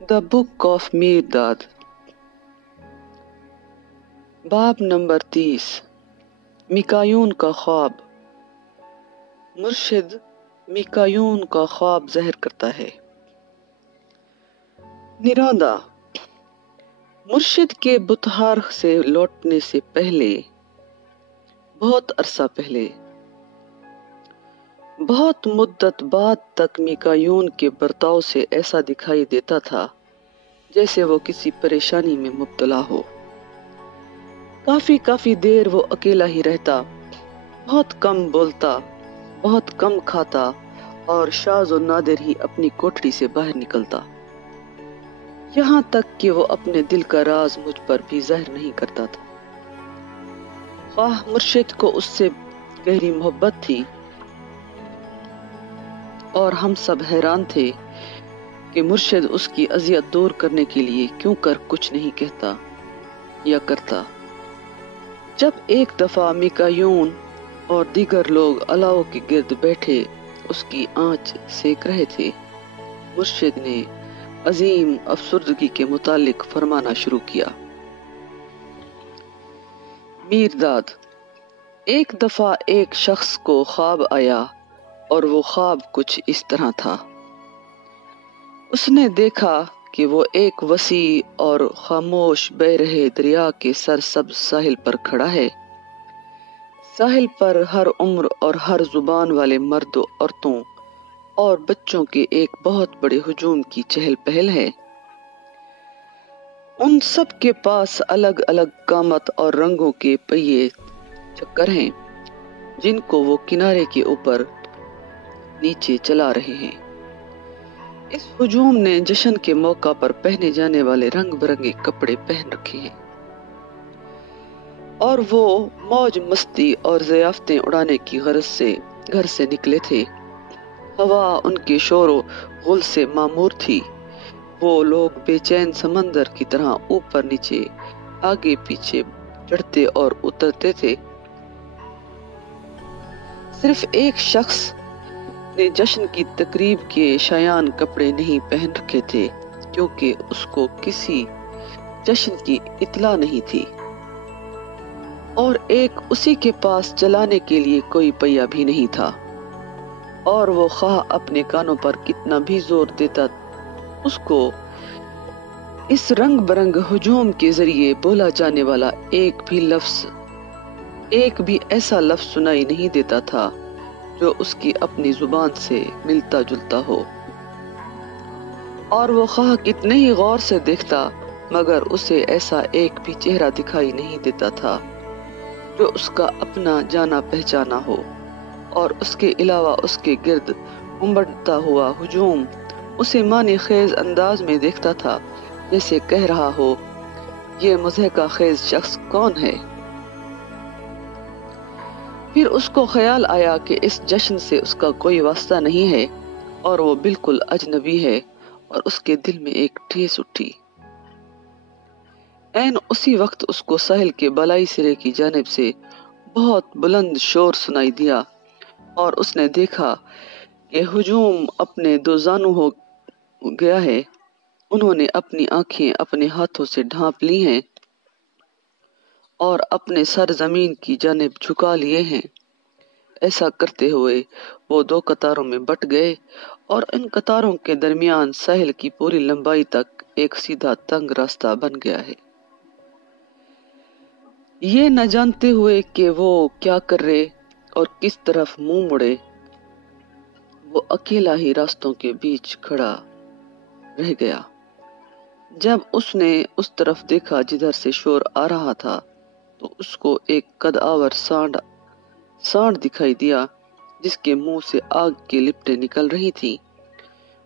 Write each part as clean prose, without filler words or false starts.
The Book of Mirdad باب number 30 میکایون کا خواب۔ مرشد میکایون کا خواب ظاہر کرتا ہے۔ نراندہ مرشد کے بطحار سے لوٹنے سے پہلے، بہت عرصہ پہلے، بہت مدت بعد تک میکایون کے برتاؤ سے ایسا دکھائی دیتا تھا جیسے وہ کسی پریشانی میں مبتلا ہو۔ کافی دیر وہ اکیلا ہی رہتا، بہت کم بولتا، بہت کم کھاتا اور شاذ و نادر ہی اپنی کوٹری سے باہر نکلتا، یہاں تک کہ وہ اپنے دل کا راز مجھ پر بھی ظاہر نہیں کرتا تھا۔ خواہ مرشد کو اس سے گہری محبت تھی اور ہم سب حیران تھے کہ مرشد اس کی اذیت دور کرنے کے لیے کیوں کر کچھ نہیں کہتا یا کرتا۔ جب ایک دفعہ میکایون اور دیگر لوگ الاؤ کے گرد بیٹھے اس کی آنچ سینک رہے تھے، مرشد نے عظیم افسردگی کے متعلق فرمانا شروع کیا۔ میرداد، ایک دفعہ ایک شخص کو خواب آیا اور وہ خواب کچھ اس طرح تھا۔ اس نے دیکھا کہ وہ ایک وسیع اور خاموش بہہ رہے دریا کے سرسبز ساحل پر کھڑا ہے۔ ساحل پر ہر عمر اور ہر زبان والے مرد و عورتوں اور بچوں کے ایک بہت بڑے ہجوم کی چہل پہل ہے۔ ان سب کے پاس الگ الگ قامت اور رنگوں کے پہیے چکر ہیں جن کو وہ کنارے کے اوپر نیچے چلا رہے ہیں۔ اس ہجوم نے جشن کے موقع پر پہنے جانے والے رنگ برنگے کپڑے پہن رکھے ہیں اور وہ موج مستی اور ضیافتیں اڑانے کی غرض سے گھر سے نکلے تھے۔ ہوا ان کے شور و غل سے معمور تھی۔ وہ لوگ بے چین سمندر کی طرح اوپر نیچے، آگے پیچھے چڑھتے اور اترتے تھے۔ صرف ایک شخص نے جشن کی تقریب کے شایان کپڑے نہیں پہن رکھے تھے کیونکہ اس کو کسی جشن کی اطلاع نہیں تھی، اور ایک اسی کے پاس چلانے کے لیے کوئی پہیہ بھی نہیں تھا، اور وہ خواہ اپنے کانوں پر کتنا بھی زور دیتا اس کو اس رنگ برنگ ہجوم کے ذریعے بولا جانے والا ایک بھی ایسا لفظ سنائی نہیں دیتا تھا جو اس کی اپنی زبان سے ملتا جلتا ہو، اور وہ خواہ کتنے ہی غور سے دیکھتا مگر اسے ایسا ایک بھی چہرہ دکھائی نہیں دیتا تھا جو اس کا اپنا جانا پہچانا ہو، اور اس کے علاوہ اس کے گرد امڑتا ہوا ہجوم اسے معنی خیز انداز میں دیکھتا تھا، جیسے کہہ رہا ہو، یہ مضحکہ خیز شخص کون ہے؟ پھر اس کو خیال آیا کہ اس جشن سے اس کا کوئی واسطہ نہیں ہے اور وہ بالکل اجنبی ہے، اور اس کے دل میں ایک ٹھیس اٹھی۔ عین اسی وقت اس کو ساحل کے بالائی سرے کی جانب سے بہت بلند شور سنائی دیا، اور اس نے دیکھا کہ ہجوم اپنے دو زانو ہو گیا ہے۔ انہوں نے اپنی آنکھیں اپنے ہاتھوں سے ڈھانپ لی ہیں اور اپنے سر زمین کی جانب جھکا لیے ہیں۔ ایسا کرتے ہوئے وہ دو قطاروں میں بٹ گئے، اور ان قطاروں کے درمیان ساحل کی پوری لمبائی تک ایک سیدھا تنگ راستہ بن گیا ہے۔ یہ نہ جانتے ہوئے کہ وہ کیا کرے اور کس طرف منہ مڑے، وہ اکیلا ہی راستوں کے بیچ کھڑا رہ گیا۔ جب اس نے اس طرف دیکھا جدھر سے شور آ رہا تھا تو اس کو ایک قد آور سانڈ دکھائی دیا جس کے منہ سے آگ کی لپٹیں نکل رہی تھی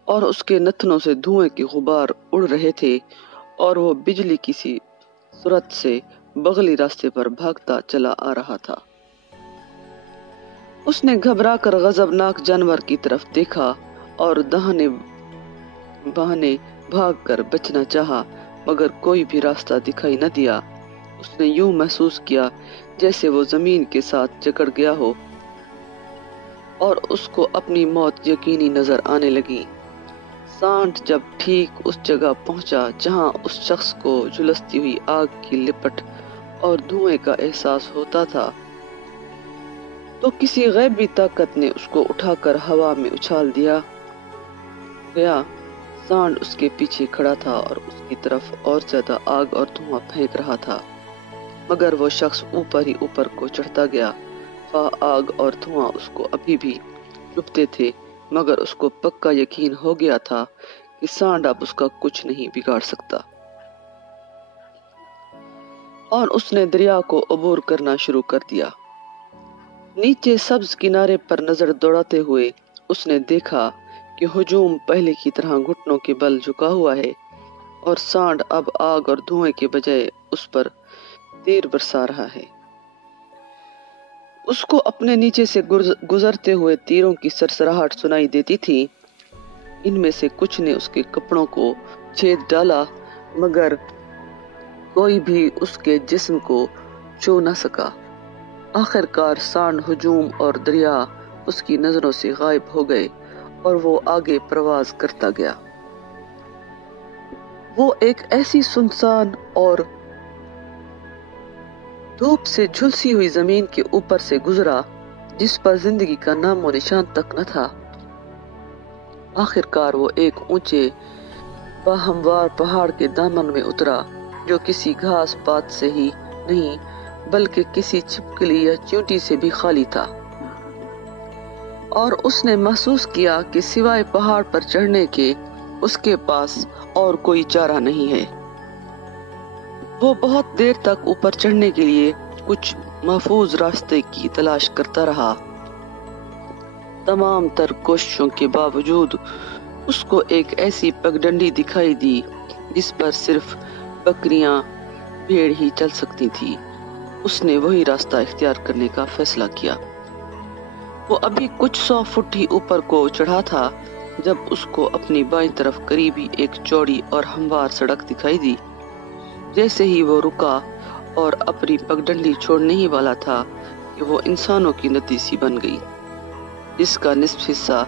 اور اس کے نتنوں سے دھوئیں کے غبار اڑ رہے تھے، اور وہ بجلی کی سی سرعت سے بغلی راستے پر بھاگتا چلا آ رہا تھا۔ اس نے گھبرا کر غضبناک جانور کی طرف دیکھا اور داہنے بہانے بھاگ کر بچنا چاہا مگر کوئی بھی راستہ دکھائی نہ دیا۔ اس نے یوں محسوس کیا جیسے وہ زمین کے ساتھ جکڑ گیا ہو، اور اس کو اپنی موت یقینی نظر آنے لگی۔ سانڈ جب ٹھیک اس جگہ پہنچا جہاں اس شخص کو جھلستی ہوئی آگ کی لپٹ اور دھوئیں کا احساس ہوتا تھا تو کسی غیبی طاقت نے اس کو اٹھا کر ہوا میں اچھال دیا گیا۔ سانڈ اس کے پیچھے کھڑا تھا اور اس کی طرف اور زیادہ آگ اور دھواں پھینک رہا تھا، مگر وہ شخص اوپر ہی اوپر کو چڑھتا گیا۔ خواہ آگ اور دھواں اس کو ابھی بھی ڈوبتے تھے، مگر اس کو پکا یقین ہو گیا تھا کہ سانڈ اب اس کا کچھ نہیں بگاڑ سکتا، اور اس نے دریا کو عبور کرنا شروع کر دیا۔ نیچے سبز کنارے پر نظر دوڑاتے ہوئے اس نے دیکھا کہ ہجوم پہلے کی طرح گھٹنوں کے بل جھکا ہوا ہے، اور سانڈ اب آگ اور دھوئیں کے بجائے اس پر تیر برسا رہا ہے۔ اس کو اپنے نیچے سے گزرتے ہوئے تیروں کی سرسراہٹ سنائی دیتی تھی۔ ان میں سے کچھ نے اس کے کپڑوں کو چھید ڈالا، مگر کوئی بھی اس کے جسم کو چھو نہ سکا۔ آخر کار سانڈ، ہجوم اور دریا اس کی نظروں سے غائب ہو گئے اور وہ آگے پرواز کرتا گیا۔ وہ ایک ایسی سنسان اور دھوپ سے جھلسی ہوئی زمین کے اوپر سے گزرا جس پر زندگی کا نام و نشان تک نہ تھا۔ آخر کار وہ ایک اونچے باہموار پہاڑ کے دامن میں اترا جو کسی گھاس پات سے ہی نہیں بلکہ کسی چھپکلی یا چیونٹی سے بھی خالی تھا، اور اس نے محسوس کیا کہ سوائے پہاڑ پر چڑھنے کے اس کے پاس اور کوئی چارہ نہیں ہے۔ وہ بہت دیر تک اوپر چڑھنے کے لیے کچھ محفوظ راستے کی تلاش کرتا رہا۔ تمام تر کوششوں کے باوجود اس کو ایک ایسی پگڈنڈی دکھائی دی جس پر صرف بکریاں بھیڑ ہی چل سکتی تھی۔ اس نے وہی راستہ اختیار کرنے کا فیصلہ کیا۔ وہ ابھی کچھ 100 فٹ ہی اوپر کو چڑھا تھا جب اس کو اپنی بائیں طرف قریبی ایک چوڑی اور ہموار سڑک دکھائی دی۔ جیسے ہی وہ رکا اور اپنی پگڈنڈی چھوڑنے ہی والا تھا کہ وہ انسانوں کی ندی سی بن گئی، جس کا نصف حصہ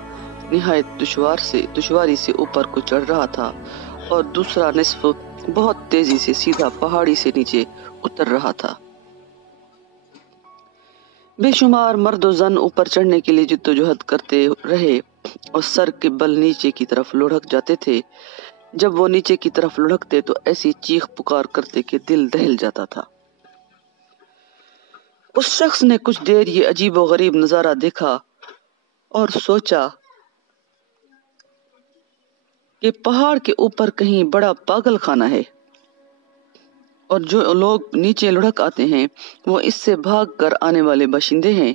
نہایت دشواری سے اوپر کو چڑھ رہا تھا اور دوسرا نصف بہت تیزی سے سیدھا پہاڑی سے نیچے اتر رہا تھا۔ بے شمار مرد و زن اوپر چڑھنے کے لیے جدوجہد کرتے رہے اور سر کے بل نیچے کی طرف لڑھک جاتے تھے۔ جب وہ نیچے کی طرف لڑھکتے تو ایسی چیخ پکار کرتے کہ دل دہل جاتا تھا۔ اس شخص نے کچھ دیر یہ عجیب و غریب نظارہ دیکھا اور سوچا کہ پہاڑ کے اوپر کہیں بڑا پاگل خانہ ہے، اور جو لوگ نیچے لڑھک آتے ہیں وہ اس سے بھاگ کر آنے والے باشندے ہیں،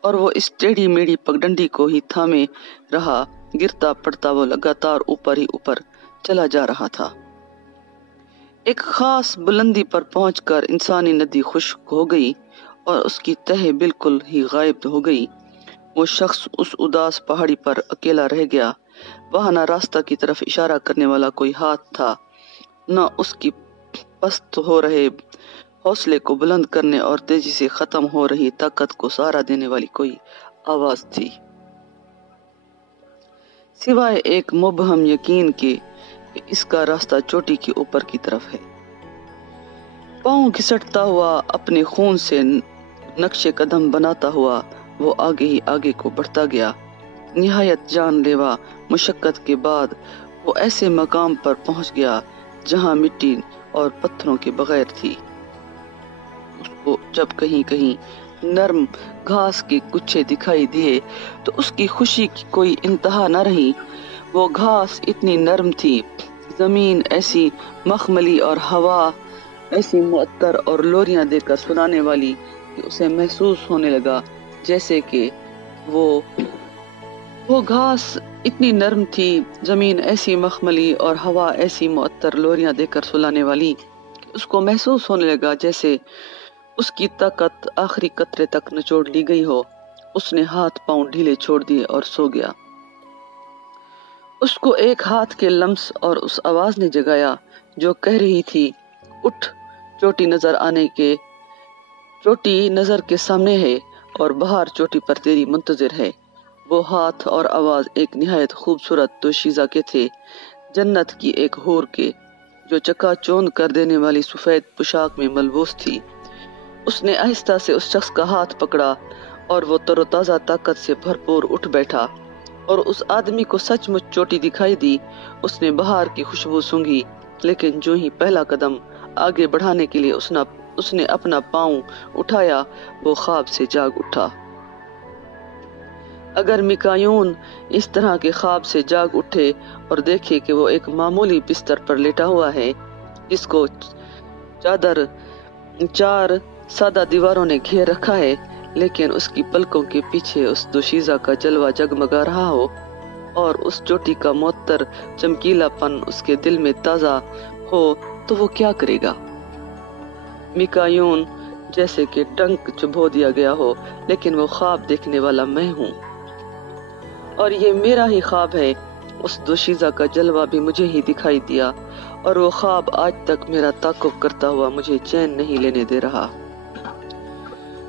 اور وہ اس ٹیڑھی میڑھی پگڈنڈی کو ہی تھامے رہا۔ گرتا پڑتا وہ لگاتار اوپر ہی اوپر چلا جا رہا تھا۔ ایک خاص بلندی پر پہنچ کر انسانی ندی خشک ہو گئی اور اس کی تہہ بالکل ہی غائب ہو گئی۔ وہ شخص اس اداس پہاڑی پر اکیلا رہ گیا۔ وہاں نہ راستہ کی طرف اشارہ کرنے والا کوئی ہاتھ تھا، نہ اس کی پست ہو رہے حوصلے کو بلند کرنے اور تیزی سے ختم ہو رہی طاقت کو سہارا دینے والی کوئی آواز تھی، سوائے ایک مبہم یقین کے کہ اس کا راستہ چوٹی کے اوپر کی طرف ہے۔ پاؤں گھسٹتا ہوا، اپنے خون سے نقش قدم بناتا ہوا وہ آگے ہی آگے کو بڑھتا گیا۔ نہایت جان لیوا مشقت کے بعد وہ ایسے مقام پر پہنچ گیا جہاں مٹی اور پتھروں کے بغیر تھی۔ اس کو جب کہیں کہیں نرم گھاس کے گچھے دکھائی دیے تو اس کی خوشی کی کوئی انتہا نہ رہی۔ وہ گھاس اتنی نرم تھی، زمین ایسی مخملی اور ہوا ایسی معطر اور لوریاں دے کر سنانے والی کہ اسے محسوس ہونے لگا جیسے کہ وہ گھاس اتنی نرم تھی، زمین ایسی مخملی اور ہوا ایسی معطر لوریاں دے کر سلانے والی کہ اس کو محسوس ہونے لگا جیسے اس کی طاقت آخری قطرے تک نچوڑ لی گئی ہو۔ اس نے ہاتھ پاؤں ڈھیلے چھوڑ دیے اور سو گیا۔ اس کو ایک ہاتھ کے لمس اور اس آواز نے جگایا جو کہہ رہی تھی، اٹھ، چوٹی نظر کے سامنے ہے اور بہار چوٹی پر تیری منتظر ہے۔ وہ ہاتھ اور آواز ایک نہایت خوبصورت دوشیزہ کے تھے، جنت کی ایک حور کے، جو چکا چوند کر دینے والی سفید پوشاک میں ملبوس تھی۔ اس نے آہستہ سے اس شخص کا ہاتھ پکڑا اور وہ تر و تازہ طاقت سے بھرپور اٹھ بیٹھا، اور اس آدمی کو سچ مچ چوٹی دکھائی دی۔ اس نے بہار کی خوشبو سونگھی، لیکن جو ہی پہلا قدم آگے بڑھانے کے لیے اس نے اپنا پاؤں اٹھایا، وہ خواب سے جاگ اٹھا۔ اگر میکایون اس طرح کے خواب سے جاگ اٹھے اور دیکھے کہ وہ ایک معمولی بستر پر لیٹا ہوا ہے، جس کو چار سادہ دیواروں نے گھیر رکھا ہے، لیکن اس کی پلکوں کے پیچھے اس دوشیزہ کا جلوہ جگمگا رہا ہو، اور اس چوٹی کا معطر چمکیلا پن اس کے دل میں تازہ ہو، تو وہ کیا کرے گا؟ میکایون جیسے کہ ڈنک چبھو دیا گیا ہو، لیکن وہ خواب دیکھنے والا میں ہوں، اور یہ میرا ہی خواب ہے۔ اس دوشیزہ کا جلوہ بھی مجھے ہی دکھائی دیا، اور وہ خواب آج تک میرا تعاقب کرتا ہوا مجھے چین نہیں لینے دے رہا۔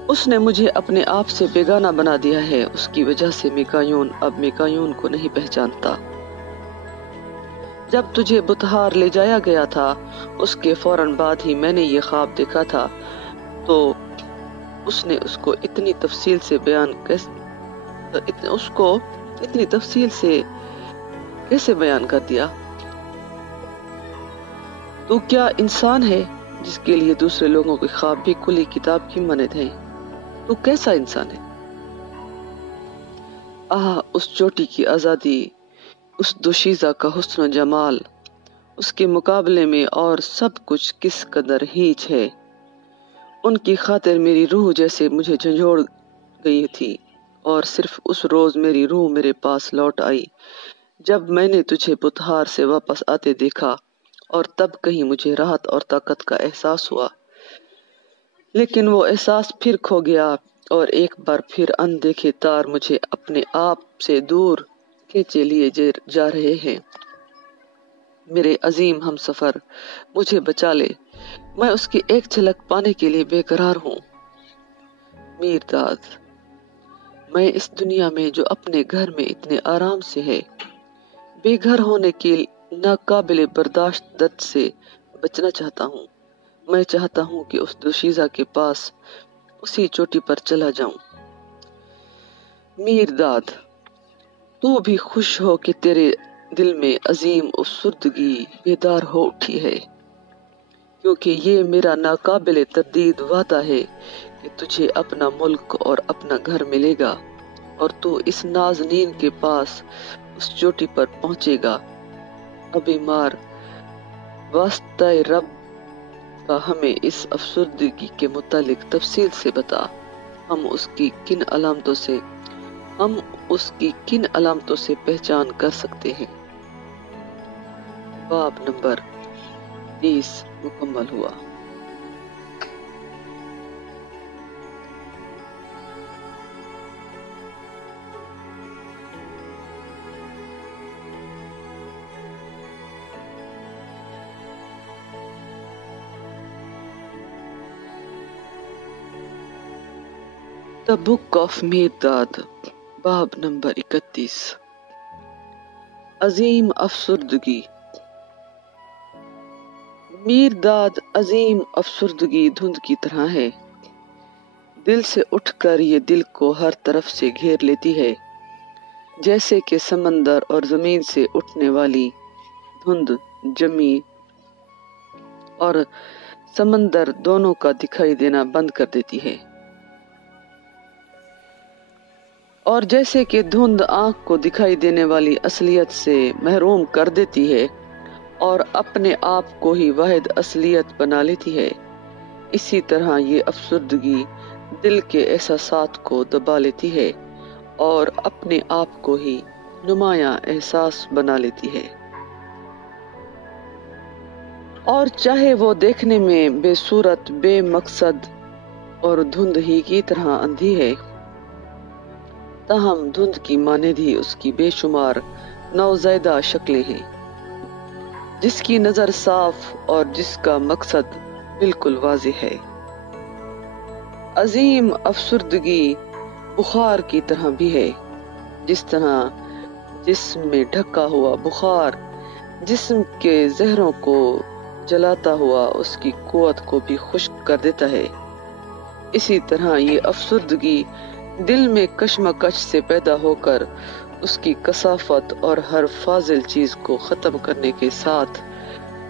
اس نے مجھے اپنے آپ سے بیگانہ بنا دیا ہے۔ اس کی وجہ سے میکایون اب میکایون کو نہیں پہچانتا۔ جب تجھے بتہار لے جایا گیا تھا، اس کے فوراً بعد ہی میں نے یہ خواب دیکھا تھا، تو اس نے اس کو اتنی تفصیل سے کیسے بیان کر دیا؟ تو کیا انسان ہے جس کے لیے دوسرے لوگوں کے خواب بھی کھلی کتاب کی مانند ہیں؟ تو کیسا انسان ہے؟ اس چوٹی کی آزادی، اس دوشیزہ کا حسن و جمال، اس کے مقابلے میں اور سب کچھ کس قدر ہیچ ہے۔ ان کی خاطر میری روح جیسے مجھے جھنجھوڑ گئی تھی، اور صرف اس روز میری روح میرے پاس لوٹ آئی جب میں نے تجھے بتہار سے واپس آتے دیکھا، اور تب کہیں مجھے راحت اور طاقت کا احساس ہوا۔ لیکن وہ احساس پھر کھو گیا، اور ایک بار پھر اندیکھے تار مجھے اپنے آپ سے دور کھینچے لیے جا رہے ہیں۔ میرے عظیم ہم سفر، مجھے بچا لے، میں اس کی ایک جھلک پانے کے لیے بے قرار ہوں۔ میرداد، میں اس دنیا میں جو اپنے گھر میں اتنے آرام سے ہے، بے گھر ہونے کے ناقابل برداشت درد سے بچنا چاہتا ہوں۔ میں چاہتا ہوں کہ اس دوشیزہ کے پاس اسی چوٹی پر چلا جاؤں۔ میرداد، تو بھی خوش ہو کہ تیرے دل میں عظیم افسردگی بیدار ہو اٹھی ہے، کیونکہ یہ میرا ناقابل تردید وعدہ ہے کہ تجھے اپنا ملک اور اپنا گھر ملے گا، اور تو اس نازنین کے پاس اس چوٹی پر پہنچے گا۔ ابھی مار، واسطہ رب کا ہمیں اس افسردگی کے متعلق تفصیل سے بتا۔ ہم اس کی کن علامتوں سے پہچان کر سکتے ہیں؟ باب نمبر 30 مکمل ہوا۔ The Book of میرداد، باب نمبر 31۔ عظیم افسردگی۔ میرداد عظیم افسردگی دھند کی طرح ہے، دل سے اٹھ کر یہ دل کو ہر طرف سے گھیر لیتی ہے، جیسے کہ سمندر اور زمین سے اٹھنے والی دھند زمین اور سمندر دونوں کا دکھائی دینا بند کر دیتی ہے، اور جیسے کہ دھند آنکھ کو دکھائی دینے والی اصلیت سے محروم کر دیتی ہے اور اپنے آپ کو ہی واحد اصلیت بنا لیتی ہے، اسی طرح یہ افسردگی دل کے احساسات کو دبا لیتی ہے اور اپنے آپ کو ہی نمایاں احساس بنا لیتی ہے، اور چاہے وہ دیکھنے میں بے صورت، بے مقصد اور دھند ہی کی طرح اندھی ہے، تاہم دھند کی مانند ہی اس کی بے شمار نوزائیدہ شکلیں ہیں، جس کی نظر صاف اور جس کا مقصد بالکل واضح ہے۔ عظیم افسردگی بخار کی طرح بھی ہے، جس طرح جسم میں ڈھکا ہوا بخار جسم کے زہروں کو جلاتا ہوا اس کی قوت کو بھی خشک کر دیتا ہے، اسی طرح یہ افسردگی دل میں کشمکش سے پیدا ہو کر اس کی کثافت اور ہر فاضل چیز کو ختم کرنے کے ساتھ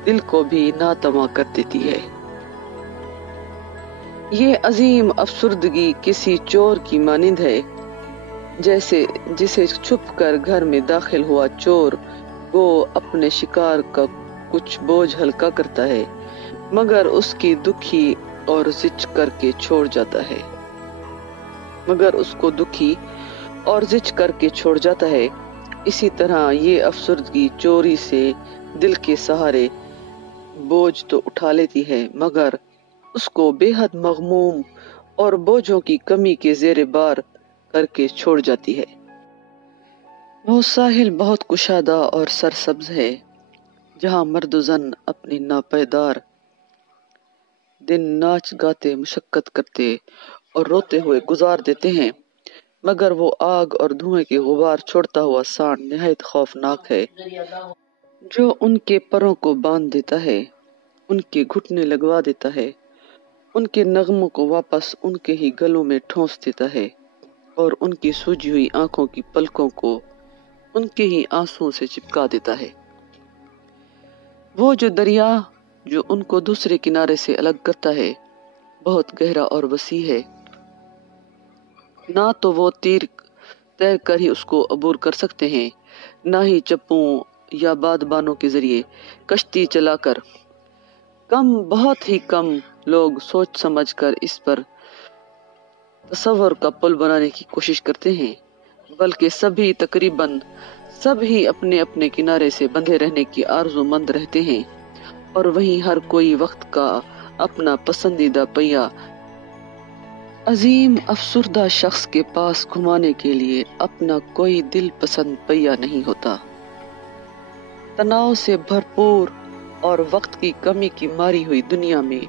دل کو بھی ناتواں کر دیتی ہے۔ یہ عظیم افسردگی کسی چور کی مانند ہے، جسے چھپ کر گھر میں داخل ہوا چور وہ اپنے شکار کا کچھ بوجھ ہلکا کرتا ہے مگر اس کی دکھی اور زچ کر کے چھوڑ جاتا ہے، اسی طرح یہ افسردگی چوری سے دل کے سہارے بوجھ تو اٹھا لیتی ہے مگر اس کو بے حد مغموم اور بوجھوں کی کمی کے زیر بار کر کے چھوڑ جاتی ہے۔ وہ ساحل بہت کشادہ اور سرسبز ہے جہاں مرد و زن اپنی ناپائیدار دن ناچ گاتے مشقت کرتے اور روتے ہوئے گزار دیتے ہیں، مگر وہ آگ اور دھوئیں کے غبار چھوڑتا ہوا سانڈ نہایت خوفناک ہے جو ان کے پروں کو باندھ دیتا ہے، ان کے گھٹنے لگوا دیتا ہے، ان کے نغموں کو واپس ان کے ہی گلوں میں ٹھونس دیتا ہے اور ان کی سوجی ہوئی آنکھوں کی پلکوں کو ان کے ہی آنسوؤں سے چپکا دیتا ہے۔ وہ جو دریا جو ان کو دوسرے کنارے سے الگ کرتا ہے بہت گہرا اور وسیع ہے، نہ تو وہ تیر کر ہی اس کو عبور کر سکتے ہیں، نہ ہی چپوں یا بادبانوں کے ذریعے کشتی چلا کر۔ بہت ہی کم لوگ سوچ سمجھ کر اس پر تصور کا پل بنانے کی کوشش کرتے ہیں، بلکہ تقریباً سب ہی اپنے اپنے کنارے سے بندھے رہنے کی آرزو مند رہتے ہیں، اور وہیں ہر کوئی وقت کا اپنا پسندیدہ پہیہ عظیم افسردہ شخص کے پاس گھمانے کے لیے اپنا کوئی دل پسند پہیہ نہیں ہوتا۔ تناؤ سے بھرپور اور وقت کی کمی کی ماری ہوئی دنیا میں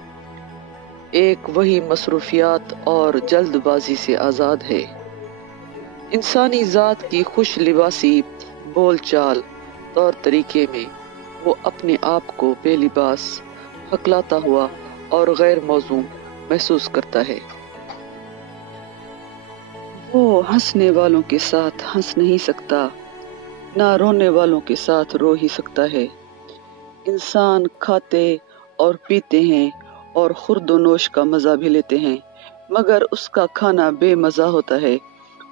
ایک وہی مصروفیات اور جلد بازی سے آزاد ہے۔ انسانی ذات کی خوش لباسی بول چال طور طریقے میں وہ اپنے آپ کو بے لباس ہکلاتا ہوا اور غیر موزوں محسوس کرتا ہے۔ وہ ہنسنے والوں کے ساتھ ہنس نہیں سکتا، نہ رونے والوں کے ساتھ رو ہی سکتا ہے۔ انسان کھاتے اور پیتے ہیں اور خورد و نوش کا مزہ بھی لیتے ہیں، مگر اس کا کھانا بے مزہ ہوتا ہے،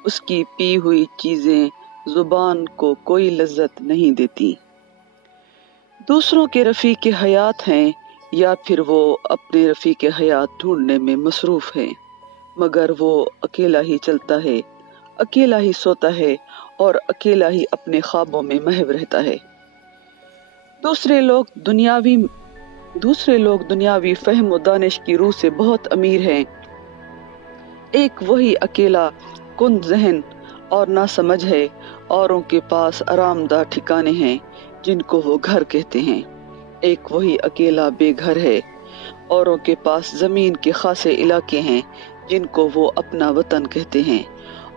اس کی پی ہوئی چیزیں زبان کو کوئی لذت نہیں دیتی۔ دوسروں کے رفیق حیات ہیں یا پھر وہ اپنے رفیق حیات ڈھونڈنے میں مصروف ہیں، مگر وہ اکیلا ہی چلتا ہے، اکیلا ہی سوتا ہے اور اکیلا ہی اپنے خوابوں میں محو رہتا ہے۔ دوسرے لوگ دنیاوی فہم و دانش کی روح سے بہت امیر ہیں، ایک وہی اکیلا کند ذہن اور ناسمجھ ہے، اوروں کے پاس آرام دہ ٹھکانے ہیں جن کو وہ گھر کہتے ہیں، ایک وہی اکیلا بے گھر ہے، اوروں کے پاس زمین کے خاصے علاقے ہیں جن کو وہ اپنا وطن کہتے ہیں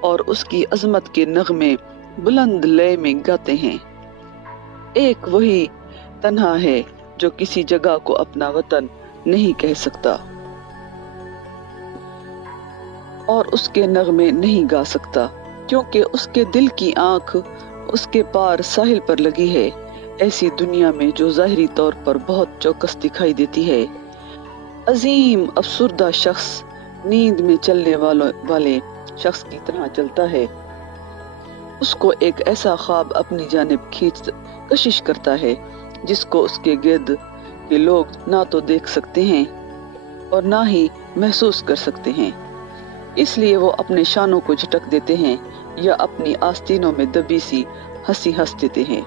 اور اس کی عظمت کے نغمے بلند لے میں گاتے ہیں، ایک وہی تنہا ہے جو کسی جگہ کو اپنا وطن نہیں کہہ سکتا اور اس کے نغمے نہیں گا سکتا، کیونکہ اس کے دل کی آنکھ اس کے پار ساحل پر لگی ہے، ایسی دنیا میں جو ظاہری طور پر بہت چوکس دکھائی دیتی ہے۔ عظیم افسردہ شخص نیند میں چلنے والے شخص کی طرح چلتا ہے، اس کو ایک ایسا خواب اپنی جانب کشش کرتا ہے جس کو اس کے گرد کے لوگ نہ تو دیکھ سکتے ہیں اور نہ ہی محسوس کر سکتے ہیں، اس لیے وہ اپنے شانوں کو جھٹک دیتے ہیں یا اپنی آستینوں میں دبی سی ہنسی ہنس دیتے ہیں،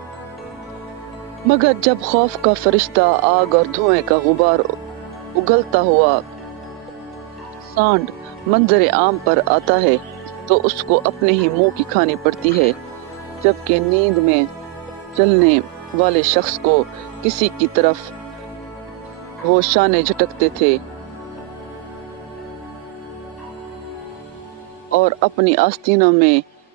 مگر جب خوف کا فرشتہ آگ اور دھوئیں کا غبار اگلتا ہوا سانڈ منظر عام پر آتا ہے تو اس کو اپنے ہی منہ کی کھانی پڑتی ہے، جبکہ نیند میں چلنے والے شخص کو کسی کی طرف وہ شانے جھٹکتے تھے اور اپنی آستینوں میں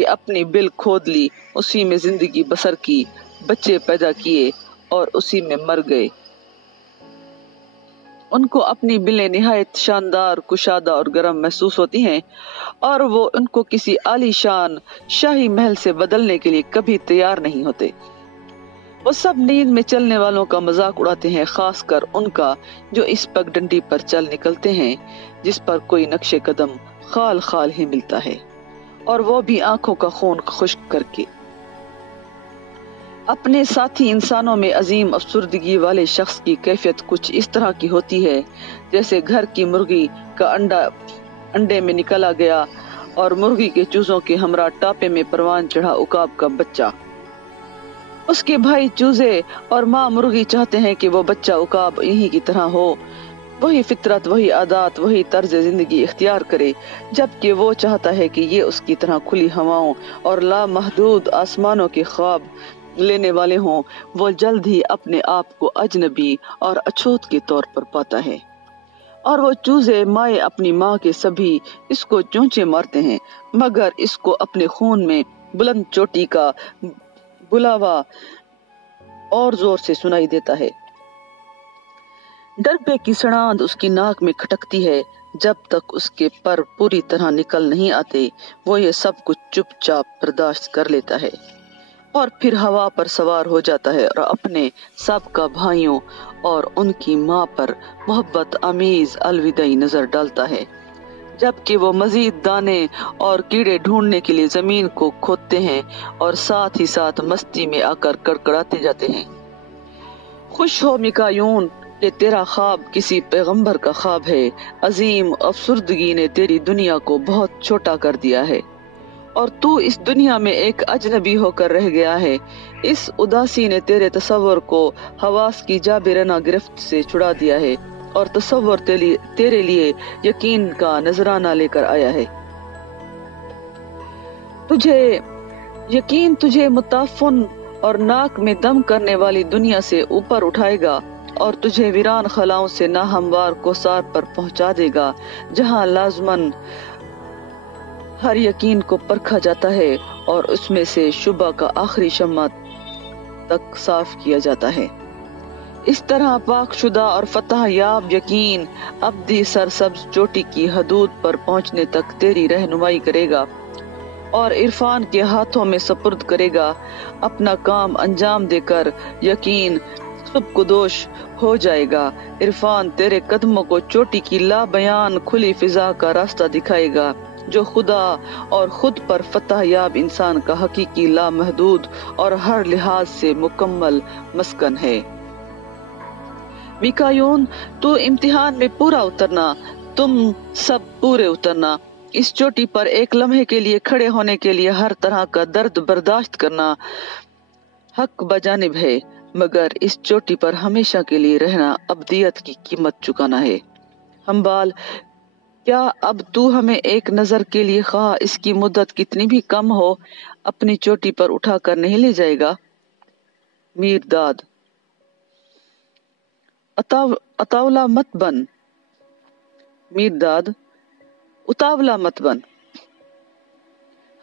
کہ اپنی بل کھود لی، اسی میں زندگی بسر کی، بچے پیدا کیے اور اسی میں مر گئے۔ ان کو اپنی بلیں نہایت شاندار، کشادہ اور گرم محسوس ہوتی ہیں، اور وہ ان کو کسی عالی شان شاہی محل سے بدلنے کے لیے کبھی تیار نہیں ہوتے۔ وہ سب نیند میں چلنے والوں کا مذاق اڑاتے ہیں، خاص کر ان کا جو اس پگڈنڈی پر چل نکلتے ہیں جس پر کوئی نقش قدم خال خال ہی ملتا ہے، اور وہ بھی آنکھوں کا خون خشک کر کے۔ اپنے ساتھی انسانوں میں عظیم افسردگی والے شخص کی کیفیت کچھ اس طرح کی ہوتی ہے جیسے گھر کی مرغی کا انڈے میں نکلا گیا اور مرغی کے چوزوں کے ہمراہ ٹاپے میں پروان چڑھا عقاب کا بچہ۔ اس کے بھائی چوزے اور ماں مرغی چاہتے ہیں کہ وہ بچہ عقاب انہی کی طرح ہو، وہی فطرت، وہی عادات، وہی طرز زندگی اختیار کرے، جبکہ وہ چاہتا ہے کہ یہ اس کی طرح کھلی ہواؤں اور لامحدود آسمانوں کے خواب لینے والے ہوں۔ وہ جلد ہی اپنے آپ کو اجنبی اور اچھوت کے طور پر پاتا ہے، اور وہ چوزے مائے اپنی ماں کے سبھی اس کو چونچے مارتے ہیں، مگر اس کو اپنے خون میں بلند چوٹی کا بلاوا اور زور سے سنائی دیتا ہے۔ ڈربے کی سڑاند اس کی ناک میں کھٹکتی ہے، جب تک اس کے پر پوری طرح نکل نہیں آتے وہ یہ سب کچھ چپ چاپ برداشت کر لیتا ہے، اور پھر ہوا پر سوار ہو جاتا ہے اور اپنے سابقہ بھائیوں اور ان کی ماں پر محبت آمیز الوداعی نظر ڈالتا ہے، جبکہ وہ مزید دانے اور کیڑے ڈھونڈنے کے لیے زمین کو کھودتے ہیں اور ساتھ ہی ساتھ مستی میں آ کر کڑکڑاتے جاتے ہیں۔ خوش ہو مکایون کہ تیرا خواب کسی پیغمبر کا خواب ہے، عظیم افسردگی نے تیری دنیا کو بہت چھوٹا کر دیا ہے اور تو اس دنیا میں ایک اجنبی ہو کر رہ گیا ہے۔ اس اداسی نے تیرے تصور کو حواس کی جابرانہ گرفت سے چھڑا دیا ہے، اور تصور تیرے لیے یقین کا نذرانہ لے کر آیا ہے۔ تجھے متعفن اور ناک میں دم کرنے والی دنیا سے اوپر اٹھائے گا اور تجھے ویران خلاؤں سے ناہموار کوثار پر پہنچا دے گا، جہاں لازماً ہر یقین کو پرکھا جاتا ہے اور اس میں سے شبہ کا آخری شمع تک صاف کیا جاتا ہے۔ اس طرح پاک شدہ اور فتح یاب یقین ابدی سرسبز چوٹی کی حدود پر پہنچنے تک تیری رہنمائی کرے گا اور عرفان کے ہاتھوں میں سپرد کرے گا۔ اپنا کام انجام دے کر یقین سبکدوش ہو جائے گا۔ عرفان تیرے قدموں کو چوٹی کی لا بیان کھلی فضا کا راستہ دکھائے گا، جو خدا اور خود پر فتح یاب انسان کا حقیقی لامحدود اور ہر لحاظ سے مکمل مسکن ہے۔ میکایون، تو امتحان میں پورا اترنا، تم سب پورے اترنا۔ اس چوٹی پر ایک لمحے کے لیے کھڑے ہونے کے لیے ہر طرح کا درد برداشت کرنا حق بجانب ہے، مگر اس چوٹی پر ہمیشہ کے لیے رہنا ابدیت کی قیمت چکانا ہے۔ ہمبال، کیا اب تو ہمیں ایک نظر کے لیے، خواہ اس کی مدت کتنی بھی کم ہو، اپنی چوٹی پر اٹھا کر نہیں لے جائے گا؟ میرداد، اتاولا مت بن۔ میرداد، اتاولا مت بن۔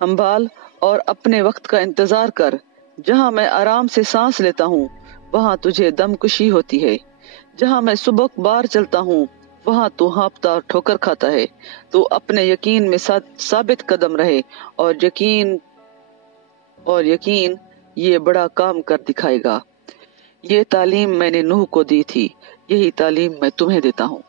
ہمبال، اور اپنے وقت کا انتظار کر۔ جہاں میں آرام سے سانس لیتا ہوں وہاں تجھے دم کشی ہوتی ہے، جہاں میں سبک بار چلتا ہوں وہاں تو ہانپتا اور ٹھوکر کھاتا ہے۔ تو اپنے یقین میں ثابت قدم رہے، اور یقین یہ بڑا کام کر دکھائے گا۔ یہ تعلیم میں نے نوح کو دی تھی، یہی تعلیم میں تمہیں دیتا ہوں۔